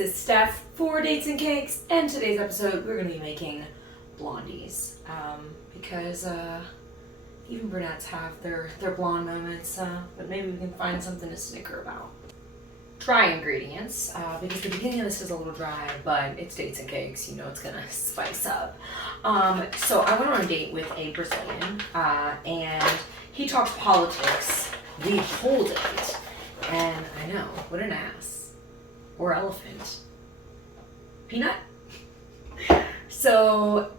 is Steph for Dates and Cakes, and today's episode we're going to be making blondies because even brunettes have their blonde moments, but maybe we can find something to snicker about. Dry ingredients, because the beginning of this is a little dry, but it's Dates and Cakes, you know it's going to spice up. So I went on a date with a Brazilian, and he talks politics, we hold it, and I know, what an ass. Or elephant. Peanut? So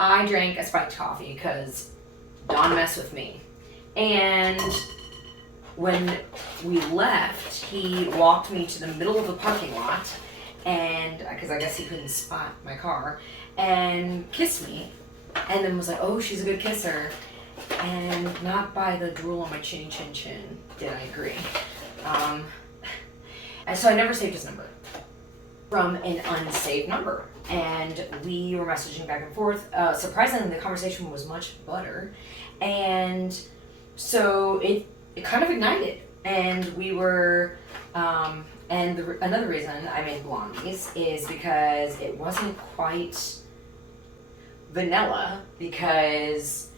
I drank a spiked coffee because don't mess with me. And when we left, he walked me to the middle of the parking lot, and because I guess he couldn't spot my car, and kissed me, and then was like, oh, she's a good kisser. And not by the drool on my chinny chin chin did I agree. So I never saved his number from an unsaved number, and we were messaging back and forth. Surprisingly, the conversation was much better, and so it kind of ignited, and we were another reason I made blondies is because it wasn't quite vanilla, because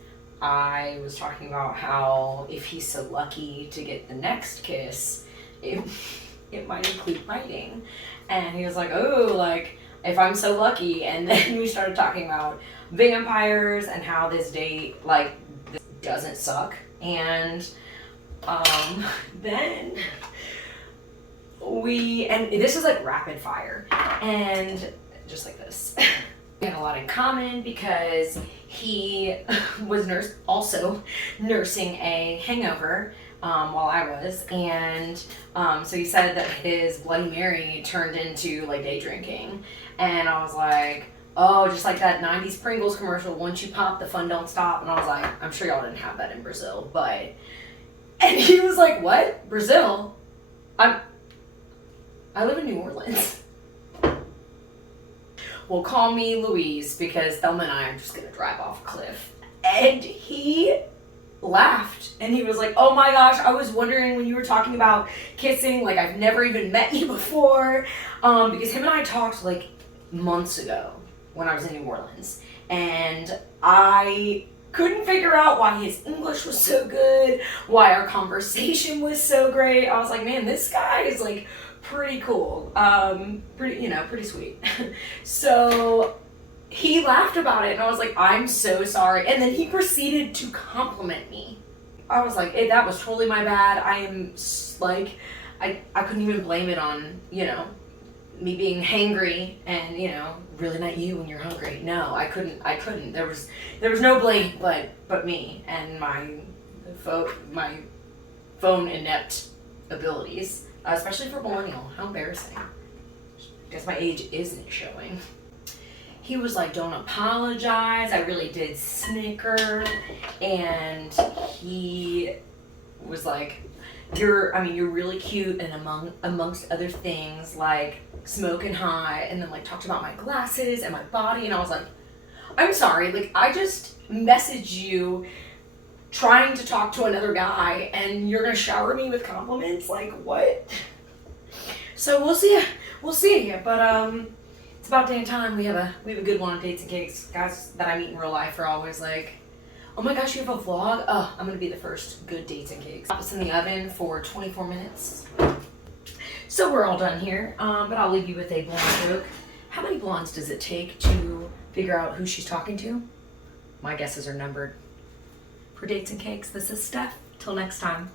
I was talking about how if he's so lucky to get the next kiss, it might include biting. And he was like, oh, like, if I'm so lucky. And then we started talking about vampires and how this date, like, this doesn't suck. And then and this is like rapid fire. And just like this. We had a lot in common because he was also nursing a hangover while I was, and so he said that his Bloody Mary turned into like day drinking, and I was like, oh, just like that 90s Pringles commercial, once you pop, the fun don't stop. And I was like, I'm sure y'all didn't have that in Brazil, and he was like, what? Brazil? I live in New Orleans. Well, call me Louise, because Thelma and I are just gonna drive off a cliff. And he laughed, and he was like, oh my gosh, I was wondering when you were talking about kissing, like I've never even met you before, because him and I talked like months ago when I was in New Orleans, and I couldn't figure out why his English was so good, why our conversation was so great. I was like, man, this guy is like pretty cool, pretty sweet. So he laughed about it, and I was like, I'm so sorry. And then he proceeded to compliment me. I was like, hey, that was totally my bad. I am like, I couldn't even blame it on, me being hangry and, really not you when you're hungry. No, I couldn't. There was no blame but me and my phone inept abilities, especially for millennial. How embarrassing. I guess my age isn't showing. He was like, don't apologize, I really did snicker. And he was like, you're really cute, and amongst other things, like smoking hot, and then like talked about my glasses and my body. And I was like, I'm sorry, like I just messaged you trying to talk to another guy, and you're gonna shower me with compliments? Like, what? So we'll see, but it's about damn time we have a good one on Dates and Cakes. Guys that I meet in real life are always like, oh my gosh, you have a vlog? Oh, I'm gonna be the first good Dates and Cakes. Pop this in the oven for 24 minutes. So we're all done here, but I'll leave you with a blonde joke. How many blondes does it take to figure out who she's talking to? My guesses are numbered. For Dates and Cakes, this is Steph. Till next time.